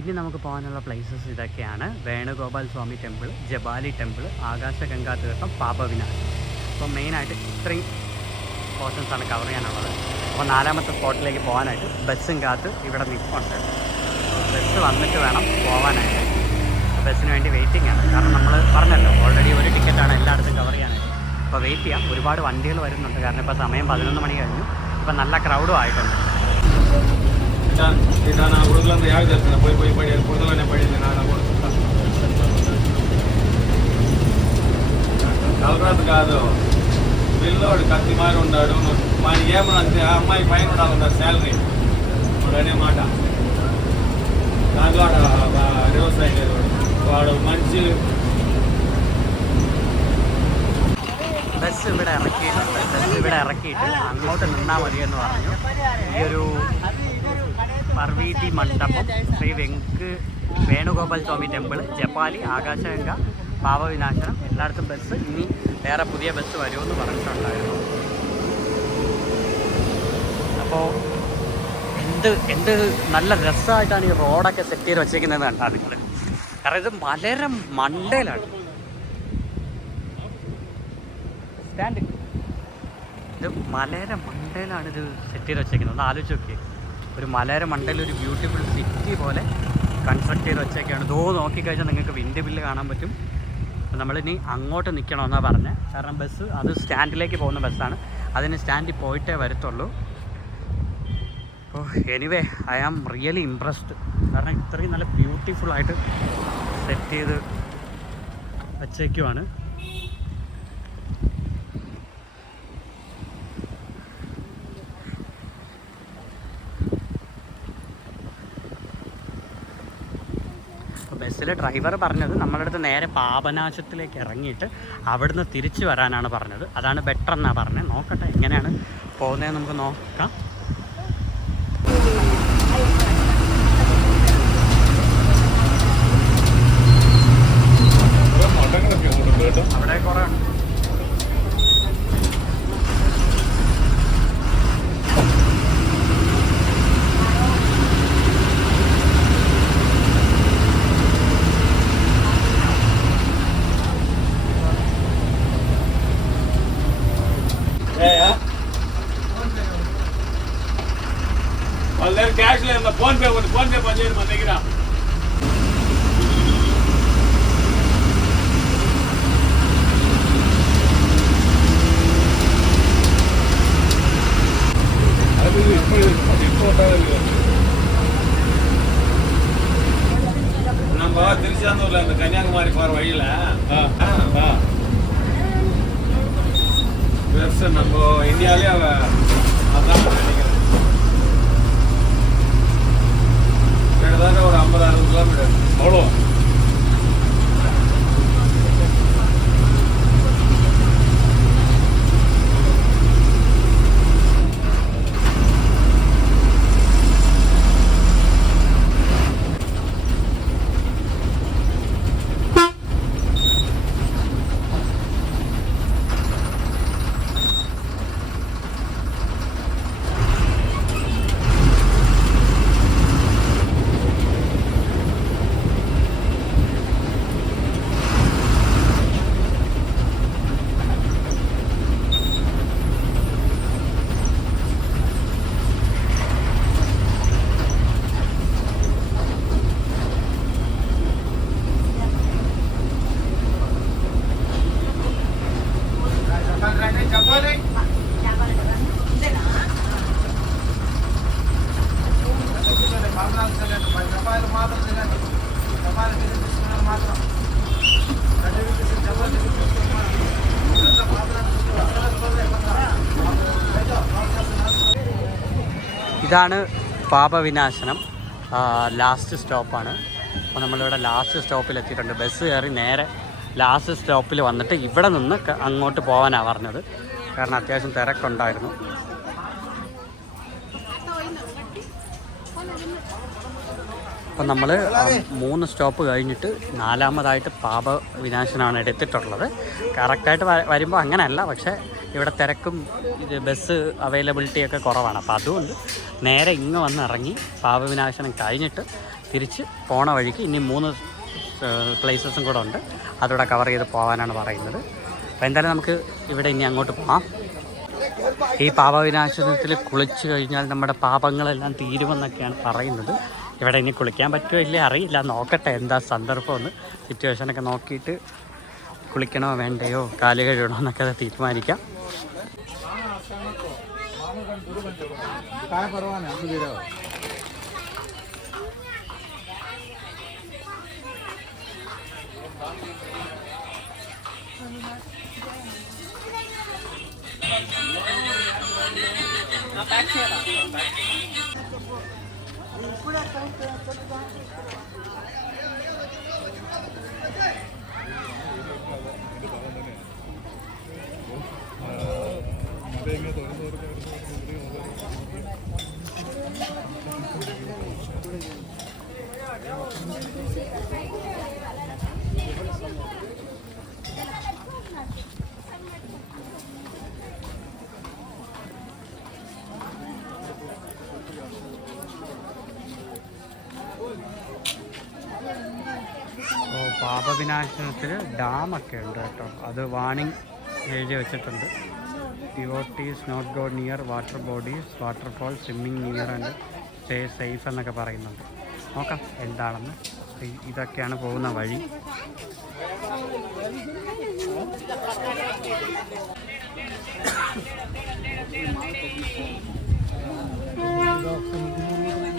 ഇനി നമുക്ക് പോകാനുള്ള പ്ലേസസ് ഇതൊക്കെയാണ്: വേണുഗോപാൽ സ്വാമി ടെമ്പിൾ, ജബാലി ടെമ്പിൾ, ആകാശഗംഗാ തീർത്ഥം, പാപവിനാശം. അപ്പോൾ മെയിനായിട്ട് ഇത്രയും പോർഷൻസാണ് കവർ ചെയ്യാനുള്ളത്. അപ്പോൾ 4ാമത്തെ സ്പോട്ടിലേക്ക് പോകാനായിട്ട് ബസ്സും കാത്ത് ഇവിടെ നിൽപ്പുണ്ട്. ബസ് വന്നിട്ട് വേണം പോകാനായിട്ട്. ബസ്സിന് വേണ്ടി വെയിറ്റിംഗ് ആണ്. കാരണം നമ്മൾ പറഞ്ഞല്ലോ ഓൾറെഡി ഒരു ടിക്കറ്റാണ് എല്ലായിടത്തും കവർ ചെയ്യാനായിട്ട്. അപ്പോൾ വെയിറ്റ് ചെയ്യാം. ഒരുപാട് വണ്ടികൾ വരുന്നുണ്ട്. കാരണം ഇപ്പോൾ സമയം 11 മണി കഴിഞ്ഞു. ഇപ്പോൾ നല്ല ക്രൗഡും ಆಯ್ತುಂಟು. ನಾನು ಹುಡುಗಲಂದ್ರೆ ಯಾವ್ದು ಹೇಳ್ತಾನೆ ಪೊಯ್ ಪಡಿ ಹುಡುಗಲನ್ನೇ ಪಡಿದೆ ನಾನು కలరాదు కాదు పిల్లోడు కత్తి మారి ఉన్నాడు మన ఏమనంటే ఆ అమ్మాయి పైన ఉండాలన్న శాలరీ అనే మాట. దాంట్లో రివర్స్ అయ్యేది వాడు మంచి ബസ് ഇവിടെ ഇറക്കിയിട്ട് അങ്ങോട്ട് നിന്നാൽ മതിയെന്ന് പറഞ്ഞു. ഈ ഒരു പർവീതി മണ്ഡപം, ശ്രീ വേണുഗോപാൽ സ്വാമി ടെമ്പിൾ, ജപ്പാലി, ആകാശഗംഗ, പാപവിനാശനം എല്ലായിടത്തും ബസ്. ഇനി വേറെ പുതിയ ബസ് വരുമെന്ന് പറഞ്ഞിട്ടുണ്ടായിരുന്നു. അപ്പോൾ എന്ത് നല്ല രസമായിട്ടാണ് ഈ റോഡൊക്കെ സെറ്റ് ചെയ്ത് വെച്ചേക്കുന്നതെന്ന് കണ്ടാൽ നിങ്ങൾ. കാരണം ഇത് വളരെ മണ്ടയിലാണ്. ഇത് മലയുടെ മണ്ടയിലാണ് ഇത് സെറ്റ് ചെയ്ത് വെച്ചേക്കുന്നത്. ഒന്ന് ആലോചിച്ച് നോക്കിയേ. ഒരു മലയുടെ മണ്ടയിൽ ഒരു ബ്യൂട്ടിഫുൾ സിറ്റി പോലെ കൺസ്ട്രക്ട് ചെയ്ത് വെച്ചൊക്കെയാണ്. നോക്കിക്കഴിഞ്ഞാൽ നിങ്ങൾക്ക് വിൻഡ് മില്ല് കാണാൻ പറ്റും. നമ്മളിനി അങ്ങോട്ട് നിൽക്കണമെന്നാണ് പറഞ്ഞത്. കാരണം ബസ് അത് സ്റ്റാൻഡിലേക്ക് പോകുന്ന ബസ്സാണ്. അതിന് സ്റ്റാൻഡിൽ പോയിട്ടേ വരത്തുള്ളൂ. അപ്പോൾ anyway I am really impressed. കാരണം ഇത്രയും നല്ല ബ്യൂട്ടിഫുള്ളായിട്ട് സെറ്റ് ചെയ്ത് വച്ചേക്കുവാണ്. ബസ്സിലെ ഡ്രൈവർ പറഞ്ഞത് നമ്മളുടെ അടുത്ത് നേരെ പാപനാശത്തിലേക്ക് ഇറങ്ങിയിട്ട് അവിടുന്ന് തിരിച്ചു വരാനാണ് പറഞ്ഞത്. അതാണ് ബെറ്റർ എന്നാണ് പറഞ്ഞത്. നോക്കട്ടെ എങ്ങനെയാണ് പോകുന്നതെന്ന് നമുക്ക് നോക്കാം. അവിടെ കുറേ ഉണ്ട്. వాళ్ళ దగ్గర క్యాష్ లేదు, ఫోన్ పే ఉంది. ఫోన్ పే పనిచేయదు మన దగ్గర. நம்ம திருச்செந்தூர்ல இந்த கன்னியாகுமரி போற வழியில பெருசு நம்ம இந்தியாவிலே அதான் நினைக்கிறேன். கிட்டத்தட்ட ஒரு 50-60 கிலோமீட்டர் அவ்வளோ. ഇതാണ് പാപവിനാശനം. ലാസ്റ്റ് സ്റ്റോപ്പാണ്. അപ്പോൾ നമ്മളിവിടെ ലാസ്റ്റ് സ്റ്റോപ്പിൽ എത്തിയിട്ടുണ്ട്. ബസ് കയറി നേരെ ലാസ്റ്റ് സ്റ്റോപ്പിൽ വന്നിട്ട് ഇവിടെ നിന്ന് അങ്ങോട്ട് പോകാനാണ് പറഞ്ഞത്. കാരണം അത്യാവശ്യം തിരക്കുണ്ടായിരുന്നു. അപ്പം നമ്മൾ 3 സ്റ്റോപ്പ് കഴിഞ്ഞിട്ട് 4ാമതായിട്ട് പാപവിനാശനാണ് എടുത്തിട്ടുള്ളത്. കറക്റ്റായിട്ട് വരുമ്പോൾ അങ്ങനെയല്ല, പക്ഷേ ഇവിടെ തിരക്കും ബസ് അവൈലബിലിറ്റിയൊക്കെ കുറവാണ്. അപ്പോൾ അതുകൊണ്ട് നേരെ ഇങ്ങ് വന്ന് ഇറങ്ങി പാപവിനാശനം കഴിഞ്ഞിട്ട് തിരിച്ച് പോണ വഴിക്ക് ഇനി 3 പ്ലേസസും കൂടെ ഉണ്ട്, അതോടെ കവർ ചെയ്ത് പോകാനാണ് പറയുന്നത്. അപ്പോൾ എന്തായാലും നമുക്ക് ഇവിടെ ഇനി അങ്ങോട്ട് പോകാം. ഈ പാപവിനാശനത്തിൽ കുളിച്ച് കഴിഞ്ഞാൽ നമ്മുടെ പാപങ്ങളെല്ലാം തീരുമെന്നൊക്കെയാണ് പറയുന്നത്. ഇവിടെ ഇനി കുളിക്കാൻ പറ്റുമോ ഇല്ലേ അറിയില്ല, നോക്കട്ടെ എന്താ സന്ദർഭമെന്ന്. സിറ്റുവേഷനൊക്കെ നോക്കിയിട്ട് കുളിക്കണോ വേണ്ടയോ കാല് കഴുകണോ എന്നൊക്കെ അത് തീരുമാനിക്കാം. പാപവിനാശനത്തിൽ ഡാമൊക്കെ ഉണ്ട് കേട്ടോ, അത് വാണിംഗ് എഴുതി വെച്ചിട്ടുണ്ട്. Devotees not go near water bodies, waterfall, swimming near and stay safe എന്നൊക്കെ പറയുന്നുണ്ട്. നോക്കാം എന്താണെന്ന്. ഇതൊക്കെയാണ് പോകുന്ന വഴി.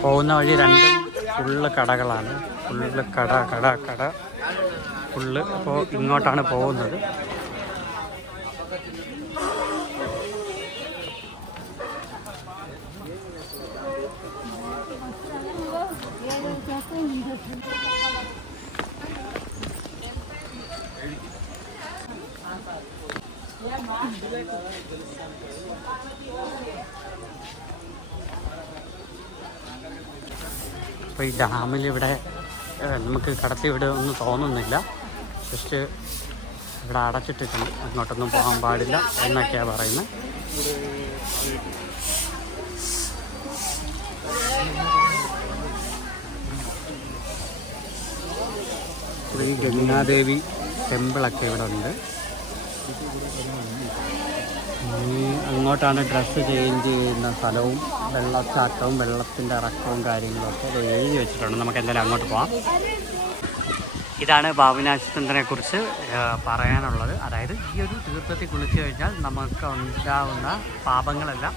പോകുന്ന വഴി രണ്ടും ഫുള്ള് കടകളാണ്, ഫുള്ള് കട ഫുള്ള്. അപ്പോൾ ഇങ്ങോട്ടാണ് പോകുന്നത്. അപ്പോൾ ഈ ഡാമിലിവിടെ നമുക്ക് കടത്തി വിടുമെന്ന് തോന്നുന്നില്ല. ജസ്റ്റ് ഇവിടെ അടച്ചിട്ടിട്ടുണ്ട്, അങ്ങോട്ടൊന്നും പോകാൻ പാടില്ല എന്നൊക്കെയാണ് പറയുന്നത്. ശ്രീ ഗംഗാദേവി ടെമ്പിളൊക്കെ ഇവിടെ ഉണ്ട്. അങ്ങോട്ടാണ് ഡ്രസ്സ് ചേഞ്ച് ചെയ്യുന്ന സ്ഥലവും വെള്ളച്ചാട്ടവും വെള്ളത്തിൻ്റെ ഇറക്കവും കാര്യങ്ങളൊക്കെ അത് എഴുതി വെച്ചിട്ടുണ്ട്. നമുക്ക് എന്തായാലും അങ്ങോട്ട് പോകാം. ഇതാണ് പാപവിനാശനെ കുറിച്ച് പറയാനുള്ളത്. അതായത് ഈ ഒരു തീർത്ഥത്തിൽ കുളിച്ച് കഴിഞ്ഞാൽ നമുക്ക് ഉണ്ടാവുന്ന പാപങ്ങളെല്ലാം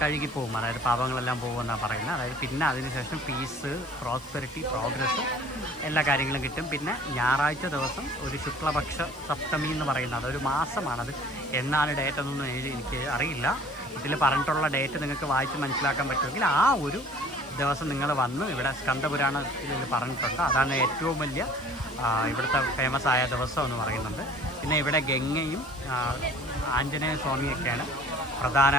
കഴുകിപ്പോകും, അതായത് പാപങ്ങളെല്ലാം പോകുമെന്നാണ് പറയുന്നത്. അതായത് പിന്നെ അതിനുശേഷം പീസ്, പ്രോസ്പെരിറ്റി, പ്രോഗ്രസ് എല്ലാ കാര്യങ്ങളും കിട്ടും. പിന്നെ ഞായറാഴ്ച ദിവസം ഒരു ശുക്ലപക്ഷ സപ്തമി എന്ന് പറയുന്നത്, അതൊരു മാസമാണത്. എന്നാണ് ഡേറ്റ് എന്നൊന്നും എനിക്ക് അറിയില്ല. ഇതിൽ പറഞ്ഞിട്ടുള്ള ഡേറ്റ് നിങ്ങൾക്ക് വായിച്ച് മനസ്സിലാക്കാൻ പറ്റുമെങ്കിൽ ആ ഒരു ദിവസം നിങ്ങൾ വന്ന് ഇവിടെ സ്കന്ദപുരാണത്തിൽ പറഞ്ഞിട്ടുണ്ട്. അതാണ് ഏറ്റവും വലിയ ഇവിടുത്തെ ഫേമസ് ആയ ദിവസം എന്ന് പറയുന്നത്. പിന്നെ ഇവിടെ ഗംഗയും ആഞ്ജനേയ സ്വാമിയൊക്കെയാണ് പ്രധാന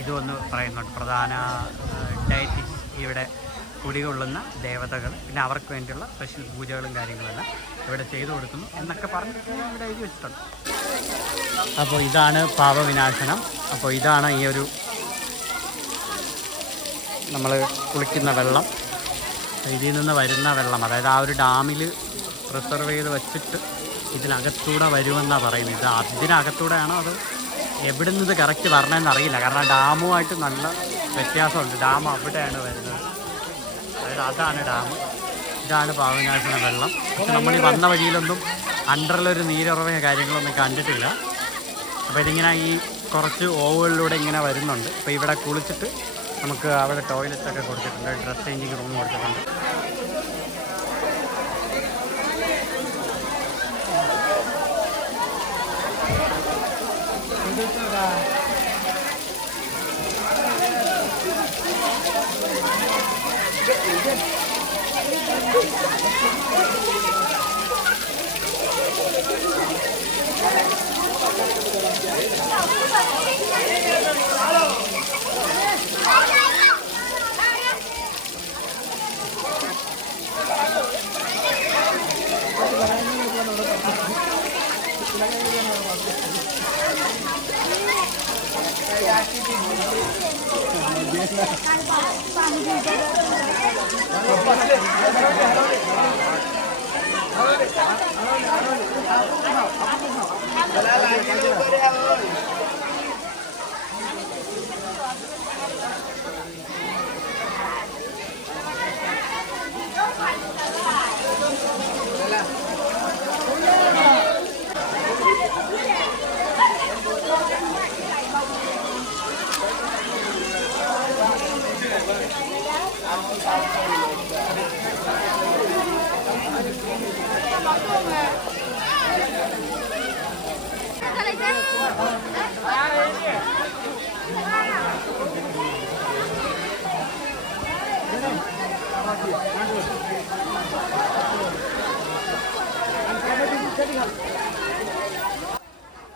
ഇതുമെന്ന് പറയുന്നുണ്ട്. പ്രധാന ഡയറ്റീസ് ഇവിടെ കുടികൊള്ളുന്ന ദേവതകൾ. പിന്നെ അവർക്ക് വേണ്ടിയുള്ള സ്പെഷ്യൽ പൂജകളും കാര്യങ്ങളെല്ലാം ഇവിടെ ചെയ്തു കൊടുക്കുന്നു എന്നൊക്കെ പറഞ്ഞ് ഇവിടെ എഴുതി വെച്ചിട്ടുണ്ട്. അപ്പോൾ ഇതാണ് പാപവിനാശനം. അപ്പോൾ ഇതാണ് ഈ ഒരു നമ്മൾ കുളിക്കുന്ന വെള്ളം, ഇതിൽ നിന്ന് വരുന്ന വെള്ളം. അതായത് ആ ഒരു ഡാമിൽ പ്രിസർവ് ചെയ്ത് വെച്ചിട്ട് ഇതിനകത്തൂടെ വരുമെന്നാണ് പറയുന്നത്. ഇത് അതിനകത്തൂടെയാണോ അത് എവിടെ നിന്ന് ഇത് കറക്റ്റ് പറഞ്ഞതെന്ന് അറിയില്ല, കാരണം ഡാമുമായിട്ട് നല്ല വ്യത്യാസമുണ്ട്. ഡാം അവിടെയാണ് വരുന്നത്, അതായത് അതാണ് ഡാം. ഇതാണ് പാപവിനാശന വെള്ളം. പക്ഷെ നമ്മൾ ഈ വന്ന വഴിയിലൊന്നും അണ്ടറിലൊരു നീരുറവയോ കാര്യങ്ങളൊന്നും കണ്ടിട്ടില്ല. അപ്പോൾ ഇതിങ്ങനെ ഈ കുറച്ച് ഓവുകളിലൂടെ ഇങ്ങനെ വരുന്നുണ്ട്. അപ്പോൾ ഇവിടെ കുളിച്ചിട്ട് നമുക്ക് അവിടെ ടോയ്ലറ്റൊക്കെ കൊടുത്തിട്ടുണ്ട്, ഡ്രസ് ചേഞ്ചിങ് റൂം കൊടുത്തിട്ടുണ്ട്.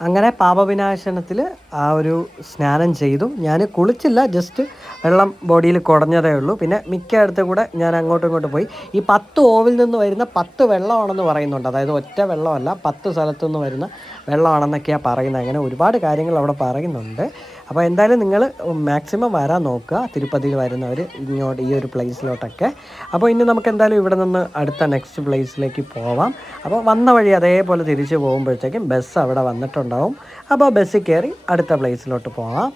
അങ്ങനെ പാപവിനാശനത്തിൽ ആ ഒരു സ്നാനം ചെയ്തു. ഞാൻ കുളിച്ചില്ല, ജസ്റ്റ് വെള്ളം ബോഡിയിൽ കുടഞ്ഞതേ ഉള്ളൂ. പിന്നെ മിക്ക അടുത്ത് കൂടെ ഞാൻ അങ്ങോട്ടും ഇങ്ങോട്ടും പോയി. ഈ 10 ഓവിൽ നിന്ന് വരുന്ന 10 വെള്ളമാണെന്ന് പറയുന്നുണ്ട്. അതായത് ഒറ്റ വെള്ളമല്ല, 10 സ്ഥലത്തു നിന്ന് വരുന്ന വെള്ളമാണെന്നൊക്കെയാണ് പറയുന്നത്. അങ്ങനെ ഒരുപാട് കാര്യങ്ങൾ അവിടെ പറയുന്നുണ്ട്. അപ്പോൾ എന്തായാലും നിങ്ങൾ മാക്സിമം വരാൻ നോക്കുക, തിരുപ്പതിയിൽ വരുന്നവർ ഇങ്ങോട്ട് ഈ ഒരു പ്ലേസിലോട്ടൊക്കെ. അപ്പോൾ ഇനി നമുക്ക് എന്തായാലും ഇവിടെ നിന്ന് അടുത്ത നെക്സ്റ്റ് പ്ലേസിലേക്ക് പോവാം. അപ്പോൾ വന്ന വഴി അതേപോലെ തിരിച്ച് പോകുമ്പോഴത്തേക്കും ബസ് അവിടെ വന്നിട്ടുണ്ടാവും. അപ്പോൾ ബസ്സിൽ കയറി അടുത്ത പ്ലേസിലോട്ട് പോകാം.